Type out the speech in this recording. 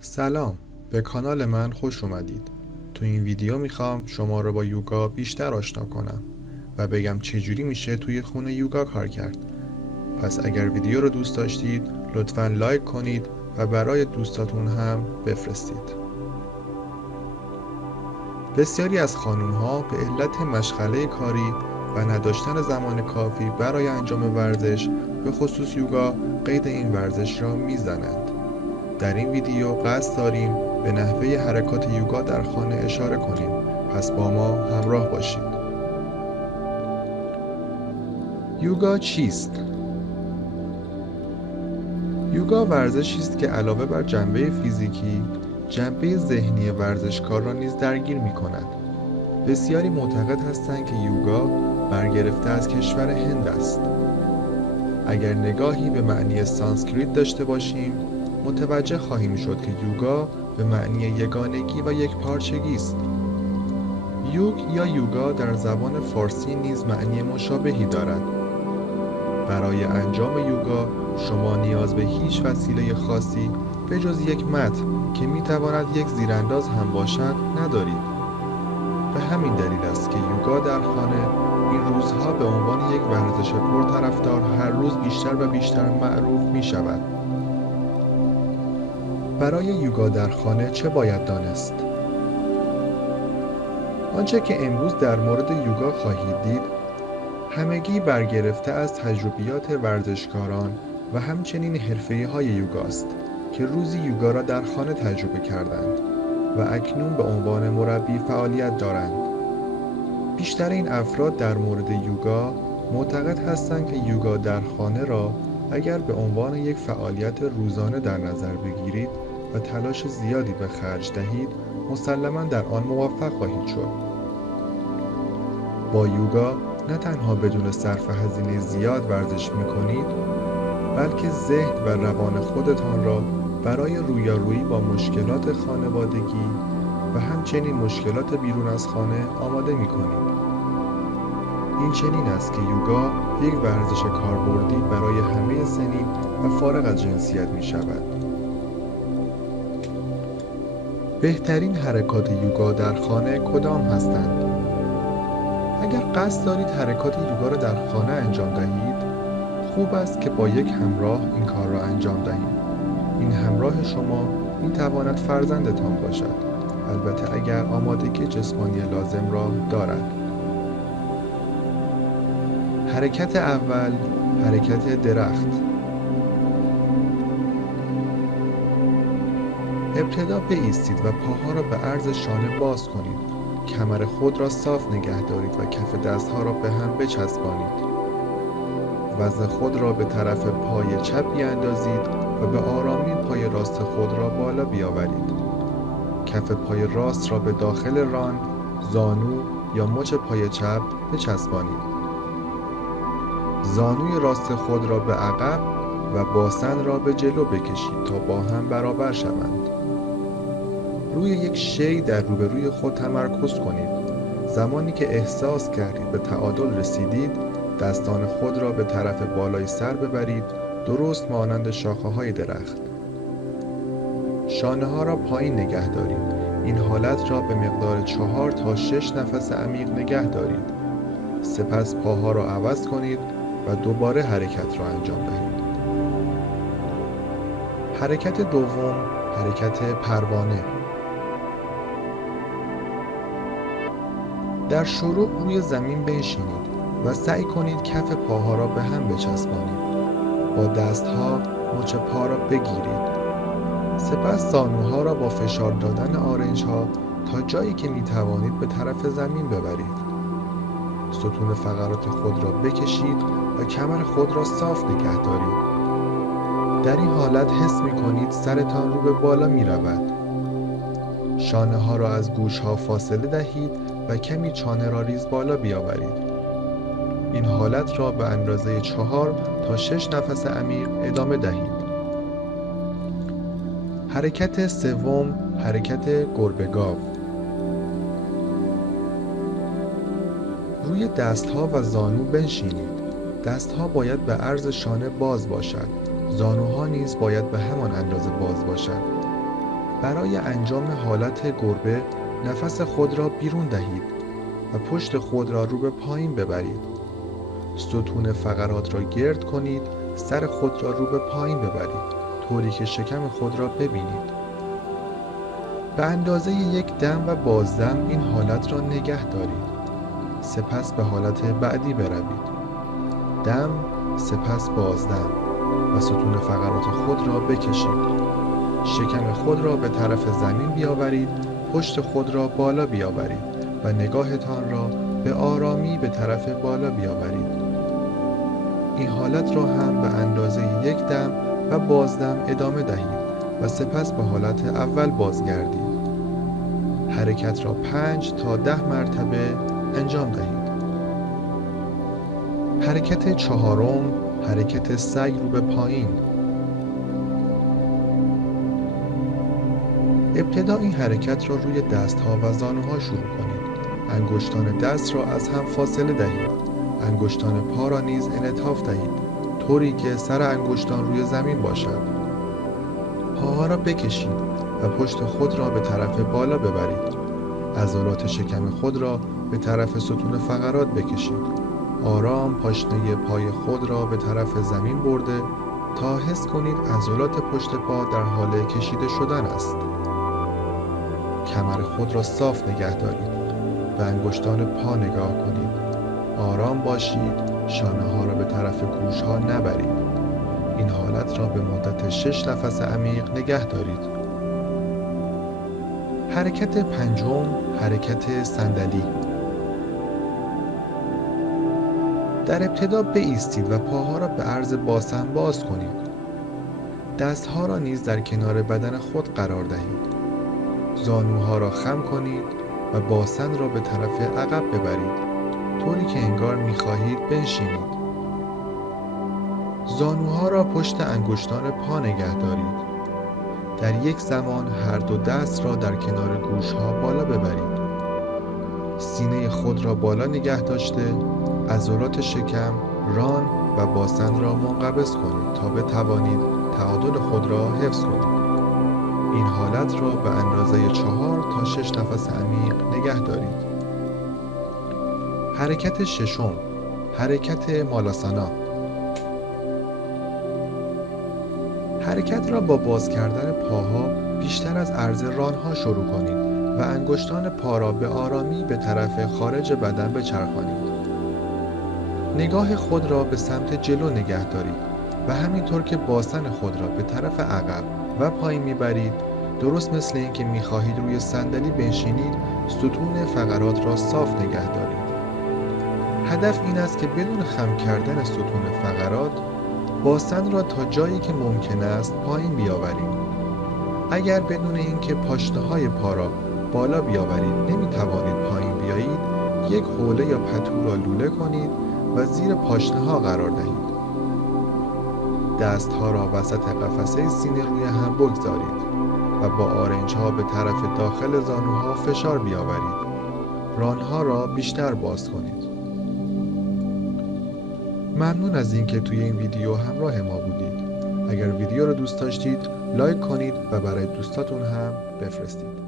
سلام، به کانال من خوش اومدید. تو این ویدیو میخوام شما رو با یوگا بیشتر آشنا کنم و بگم چجوری میشه توی خونه یوگا کار کرد. پس اگر ویدیو رو دوست داشتید لطفاً لایک کنید و برای دوستاتون هم بفرستید. بسیاری از خانوم‌ها به علت مشغله کاری و نداشتن زمان کافی برای انجام ورزش، به خصوص یوگا، قید این ورزش را میزنند. در این ویدیو قصد داریم به نحوه حرکات یوگا در خانه اشاره کنیم، پس با ما همراه باشید. یوگا چیست؟ یوگا ورزشی است که علاوه بر جنبه فیزیکی، جنبه ذهنی ورزشکار را نیز درگیر می کند. بسیاری معتقد هستند که یوگا برگرفته از کشور هند است. اگر نگاهی به معنی سانسکریت داشته باشیم، متوجه خواهیم شد که یوگا به معنی یگانگی و یکپارچگی است. یوگ یا یوگا در زبان فارسی نیز معنی مشابهی دارد. برای انجام یوگا شما نیاز به هیچ وسیله خاصی به جز یک مت که میتواند یک زیرانداز هم باشد ندارید. به همین دلیل است که یوگا در خانه این روزها به عنوان یک ورزش پرطرفدار هر روز بیشتر و بیشتر معروف می شود. برای یوگا در خانه چه باید دانست؟ آنچه که امروز در مورد یوگا خواهید دید همگی برگرفته از تجربیات ورزشکاران و همچنین حرفه‌ای‌های یوگاست که روزی یوگا را در خانه تجربه کردند و اکنون به عنوان مربی فعالیت دارند. بیشتر این افراد در مورد یوگا معتقد هستند که یوگا در خانه را اگر به عنوان یک فعالیت روزانه در نظر بگیرید و تلاش زیادی به خرج دهید، مسلماً در آن موفق خواهید شد. با یوگا نه تنها بدون صرف هزینه زیاد ورزش می‌کنید، بلکه ذهن و روان خودتان را برای رویارویی با مشکلات خانوادگی و همچنین مشکلات بیرون از خانه آماده می‌کنید. این چنین است که یوگا یک ورزش کاربردی برای همه سنین و فارغ از جنسیت می‌شود. بهترین حرکات یوگا در خانه کدام هستند؟ اگر قصد دارید حرکات یوگا را در خانه انجام دهید، خوب است که با یک همراه این کار را انجام دهید. این همراه شما می‌تواند فرزندتان باشد، البته اگر آمادگی جسمانی لازم را دارد. حرکت اول، حرکت درخت. ابتدا بایستید و پاها را به عرض شانه باز کنید. کمر خود را صاف نگه دارید و کف دستها را به هم بچسبانید. وزن خود را به طرف پای چپ بیاندازید و به آرامی پای راست خود را بالا بیاورید. کف پای راست را به داخل ران، زانو یا مچ پای چپ بچسبانید. زانوی راست خود را به عقب و باسن را به جلو بکشید تا با هم برابر شوند. روی یک شی در روبروی خود تمرکز کنید. زمانی که احساس کردید به تعادل رسیدید، دستان خود را به طرف بالای سر ببرید، درست مانند شاخه‌های درخت. شانه‌ها را پایین نگه دارید. این حالت را به مقدار 4 تا 6 نفس عمیق نگه دارید. سپس پاها را عوض کنید و دوباره حرکت را انجام دهید. حرکت دوم، حرکت پروانه. در شروع روی زمین بنشینید و سعی کنید کف پاها را به هم بچسبانید. با دستها مچ پا را بگیرید. سپس زانوها را با فشار دادن آرنج‌ها تا جایی که می‌توانید به طرف زمین ببرید. ستون فقرات خود را بکشید و کمر خود را صاف نگه دارید. در این حالت حس می‌کنید سرتان رو به بالا می‌رود. شانه‌ها را از گوش‌ها فاصله دهید و کمی چانه را ریز بالا بیاورید. این حالت را به اندازه 4 تا 6 نفس عمیق ادامه دهید. حرکت سوم، حرکت گربه گاو. روی دستها و زانو بنشینید. دستها باید به عرض شانه باز باشد. زانوها نیز باید به همان اندازه باز باشد. برای انجام حالت گربه نفس خود را بیرون دهید و پشت خود را رو به پایین ببرید. ستون فقرات را گرد کنید، سر خود را رو به پایین ببرید طوری که شکم خود را ببینید. به اندازه یک دم و بازدم این حالت را نگه دارید. سپس به حالت بعدی بروید. دم، سپس بازدم و ستون فقرات خود را بکشید. شکم خود را به طرف زمین بیاورید، پشت خود را بالا بیاورید و نگاهتان را به آرامی به طرف بالا بیاورید. این حالت را هم به اندازه یک دم و بازدم ادامه دهید و سپس به حالت اول بازگردید. حرکت را 5 تا 10 مرتبه انجام دهید. حرکت چهارم، حرکت سگ رو به پایین. ابتدا این حرکت را روی دستها و زانوها شروع کنید. انگشتان دست را از هم فاصله دهید. انگشتان پا را نیز انعطاف دهید طوری که سر انگشتان روی زمین باشد. پاها را بکشید و پشت خود را به طرف بالا ببرید. عضلات شکم خود را به طرف ستون فقرات بکشید. آرام پاشنه پای خود را به طرف زمین برده تا حس کنید عضلات پشت پا در حال کشیده شدن است. کمر خود را صاف نگه دارید. به انگشتان پا نگاه کنید. آرام باشید. شانه ها را به طرف گوش ها نبرید. این حالت را به مدت 6 نفس عمیق نگه دارید. حرکت پنجم، حرکت صندلی. در ابتدا بایستید و پاها را به عرض باسن باز کنید. دستها را نیز در کنار بدن خود قرار دهید. زانوها را خم کنید و باسن را به طرف عقب ببرید طوری که انگار می‌خواهید بنشینید. زانوها را پشت انگشتان پا نگه دارید. در یک زمان هر دو دست را در کنار گوشها بالا ببرید. سینه خود را بالا نگه داشته عضلات شکم، ران و باسن را منقبض کنید تا بتوانید تعادل خود را حفظ کنید. این حالت را به اندازه 4 تا 6 نفس عمیق نگه دارید. حرکت ششم، حرکت مالاسانا. حرکت را با باز کردن پاها بیشتر از عرض رانها شروع کنید و انگشتان پا را به آرامی به طرف خارج بدن بچرخانید. نگاه خود را به سمت جلو نگه دارید و همینطور که باسن خود را به طرف عقب و پایین میبرید، درست مثل اینکه میخواهید روی صندلی بنشینید، ستون فقرات را صاف نگه دارید. هدف این است که بدون خم کردن ستون فقرات باسن را تا جایی که ممکن است پایین بیاورید. اگر بدون اینکه پاشنه‌های پا را بالا بیاورید نمیتوانید پایین بیایید، یک حوله یا پتو را لوله کنید و زیر پاشنه‌ها قرار دهید. دستها را وسط قفسه سینه روی هم بگذارید و با آرنج‌ها به طرف داخل زانوها فشار بیاورید. رانها را بیشتر باز کنید. ممنون از اینکه توی این ویدیو همراه ما بودید. اگر ویدیو رو دوست داشتید لایک کنید و برای دوستاتون هم بفرستید.